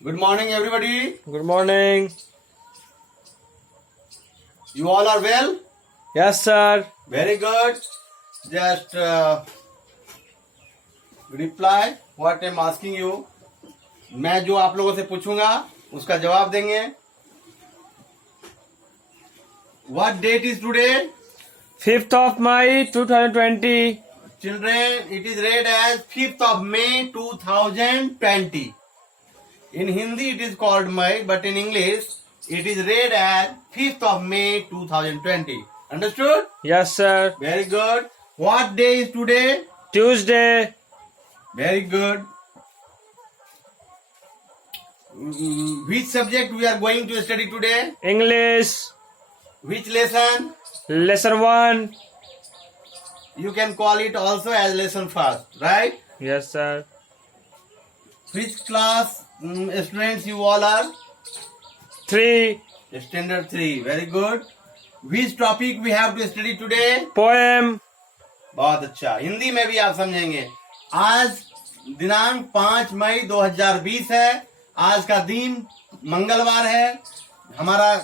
Good morning, everybody. Good morning. You all are well? Yes, sir. Very good. Just reply what I'm asking you. मैं जो आप लोगों से पूछूंगा उसका जवाब देंगे. What date is today? 5th of May 2020. Children, it is read as 5th of May 2020. In Hindi it is called May, but in English it is read as 5th of May 2020. Understood? Yes, sir. Very good. What day is today? Tuesday. Very good. Which subject we are going to study today? English. Which lesson? Lesson 1. You can call it also as lesson first, right? Yes, sir. Which class students you all are? 3. Standard 3. Very good. Which topic we have to study today? Poem. बहुत अच्छा. हिंदी में भी आप समझेंगे. आज दिनांक 5 मई 2020 है. आज का दिन मंगलवार है. हमारा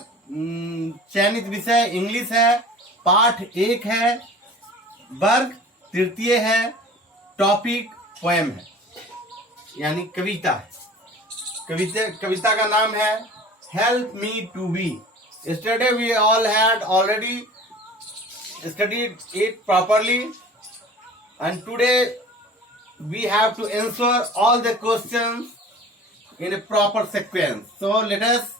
चयनित विषय इंग्लिश है. पाठ 1 है. वर्ग तृतीय है. टॉपिक पोएम है, यानी कविता है. कविता का नाम है help me to be. Yesterday we all had already studied it properly, and today we have to answer all the questions in a proper sequence. So let us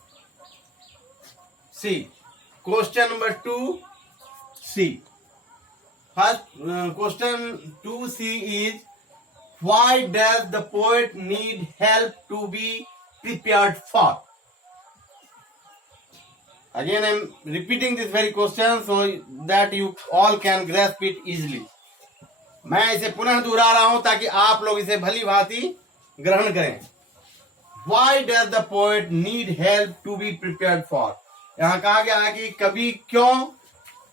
see. Question number 2C. First question 2C is, why does the poet need help to be prepared for? Again, I am repeating this very question so that you all can grasp it easily. मैं इसे पुनः दोहरा रहा हूं ताकि आप लोग इसे भली भांति ग्रहण करें. Why does the poet need help to be prepared for? यहाँ कहा गया है कि कवि क्यों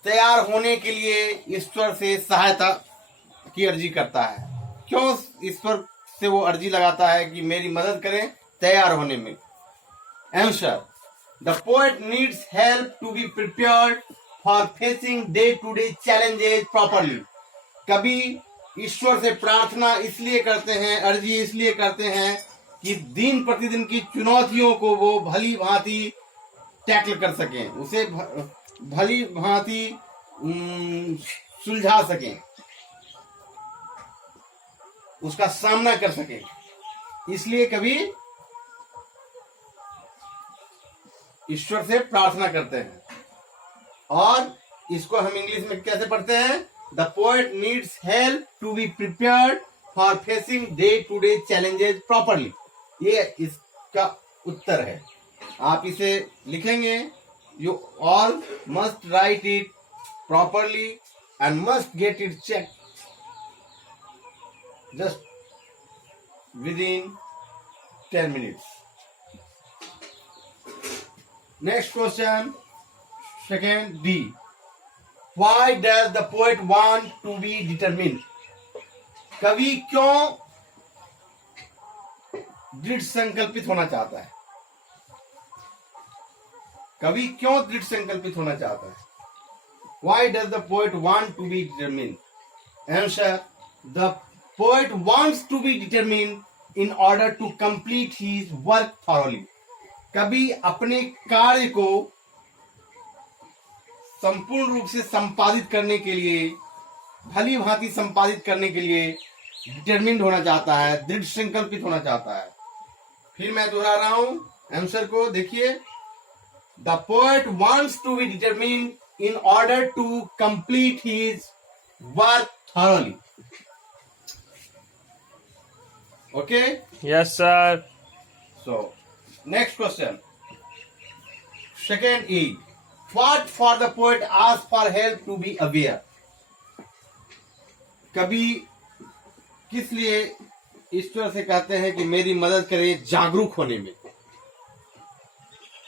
तैयार होने के लिए ईश्वर से सहायता की अर्जी करता है. क्यों ईश्वर से वो अर्जी लगाता है कि मेरी मदद करें तैयार होने में. Answer. The poet needs help to be prepared for facing day-to-day challenges properly. कवि ईश्वर से प्रार्थना इसलिए करते हैं, अर्जी इसलिए करते हैं कि दिन प्रतिदिन की चुनौतियों को वो भली भांति टैकल कर सकें, उसे भली भांति सुलझा सकें, उसका सामना कर सकें. इसलिए कवि ईश्वर से प्रार्थना करते हैं. और इसको हम इंग्लिश में कैसे पढ़ते हैं? The poet needs help to be prepared for facing day to day challenges properly. ये इसका उत्तर है. आप इसे लिखेंगे. You all must write it properly and must get it check just within 10 minutes. Next question, second D. Why does the poet want to be determined? कवि क्यों दृढ़ संकल्पित होना चाहता है? कवि क्यों दृढ़ संकल्पित होना चाहता है? Why does the poet want to be determined? Answer. The poet wants to be determined in order to complete his work thoroughly. कभी अपने कार्य को संपूर्ण रूप से संपादित करने के लिए, भली भांति संपादित करने के लिए डिटरमिन्ड होना चाहता है, दृढ़ संकल्पित होना चाहता है. फिर मैं दोहरा रहा हूं आंसर को. देखिए, the poet wants to be determined in order to complete his work thoroughly. Okay? Yes, sir. So next question. Second E. What for the poet asks for help to be aware? कभी किस लिए ईश्वर से कहते हैं कि मेरी मदद करें जागरूक होने में?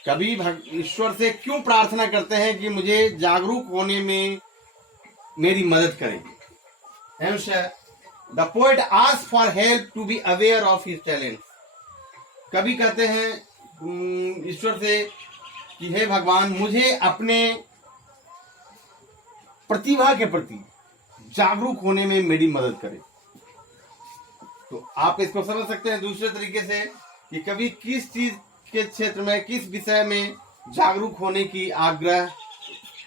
कभी ईश्वर से क्यों प्रार्थना करते हैं कि मुझे जागरूक होने में मेरी मदद करें? Answer. The poet asks for help to be aware of his talents. कभी कहते हैं ईश्वर से कि हे भगवान, मुझे अपने प्रतिभा के प्रति जागरूक होने में मेरी मदद करें। तो आप इसको समझ सकते हैं दूसरे तरीके से कि कभी किस चीज के क्षेत्र में, किस विषय में जागरूक होने की आग्रह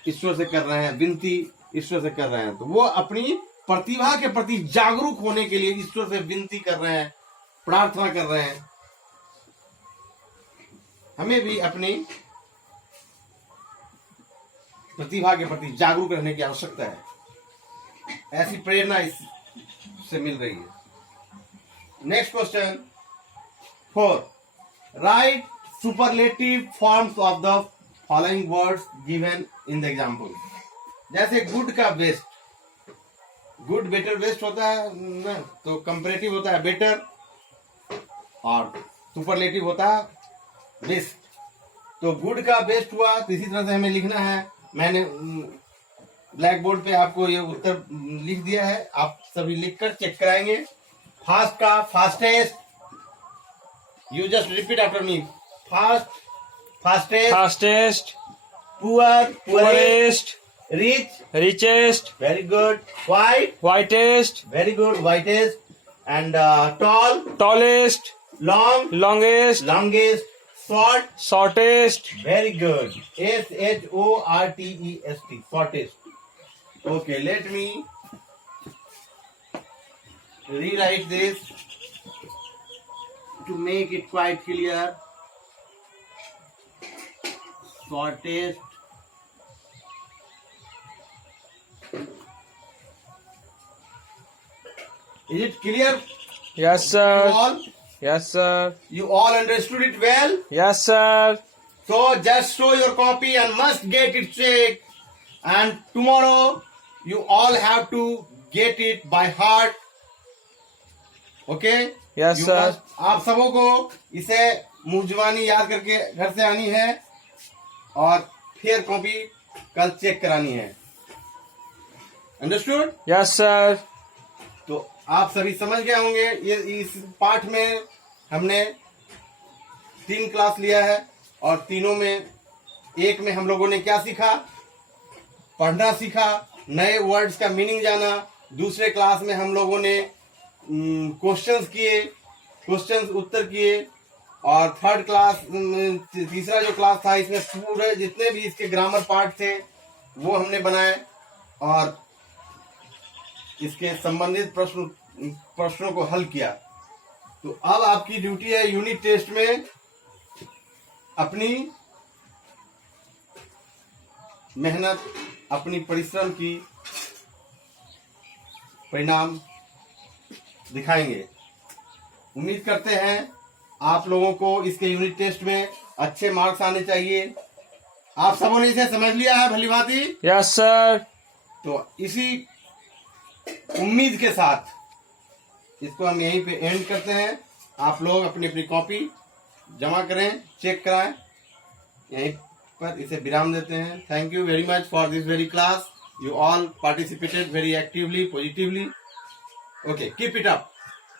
ईश्वर से कर रहे हैं, विनती ईश्वर से कर रहे हैं। तो वो अपनी प्रतिभा के प्रति जागरूक होने के लिए ईश्वर से विनती कर रहे हैं, प्रार्थना कर रहे हैं। हमें भी अपनी प्रतिभा के प्रति जागरूक रहने की आवश्यकता है। ऐसी प्रेरणा इससे मिल रही है। Next question 4, right superlative forms of the following words given in the example. जैसे गुड का बेस्ट, गुड बेटर बेस्ट होता है ना, तो कंपैरेटिव होता है बेटर, और सुपरलेटिव होता है बेस्ट। तो गुड का बेस्ट हुआ, तो इसी तरह से हमें लिखना है। मैंने ब्लैक बोर्ड पे आपको ये उत्तर लिख दिया है, आप सभी लिखकर चेक कराएंगे। फास्ट का fastest, you just repeat after me. Fast fastest, fastest, poor poorest, rich, richest, very good, white, whitest, very good, whitest, and tall, tallest, long, longest, longest, short, shortest, very good, shortest, shortest. Okay, let me rewrite this to make it quite clear. Shortest, is it clear? yes sir, all yes sir, you all understood it well? yes sir, So just show your copy and must get it checked. And tomorrow you all have to get it by heart. Okay? Yes, You sir. must- आप सबों को इसे मुंह जुबानी याद करके घर से आनी है और फिर कॉपी कल चेक करानी है। अंडरस्टूड? yes sir, तो आप सभी समझ गए होंगे। ये इस पाठ में हमने 3 क्लास लिया है और तीनों में, एक में हम लोगों ने क्या सीखा? पढ़ना सीखा, नए वर्ड्स का मीनिंग जाना। दूसरे क्लास में हम लोगों ने क्वेश्चंस किए, क्वेश्चंस उत्तर किए। और थर्ड क्लास, तीसरा जो क्लास था, इसमें पूरे जितने भी इसके ग्रामर पार्ट थे वो हमने बनाए और इसके संबंधित प्रश्नों को हल किया। तो अब आपकी ड्यूटी है यूनिट टेस्ट में अपनी मेहनत, अपनी परिश्रम की परिणाम दिखाएंगे। उम्मीद करते हैं आप लोगों को इसके यूनिट टेस्ट में अच्छे मार्क्स आने चाहिए। आप सबों ने इसे समझ लिया है भली भांति? yes sir, तो इसी उम्मीद के साथ इसको हम यहीं पे एंड करते हैं। आप लोग अपनी अपनी कॉपी जमा करें, चेक कराएं। यहीं पर इसे विराम देते हैं। Thank you very much for this very class. You all participated very actively, positively. Okay, keep it up.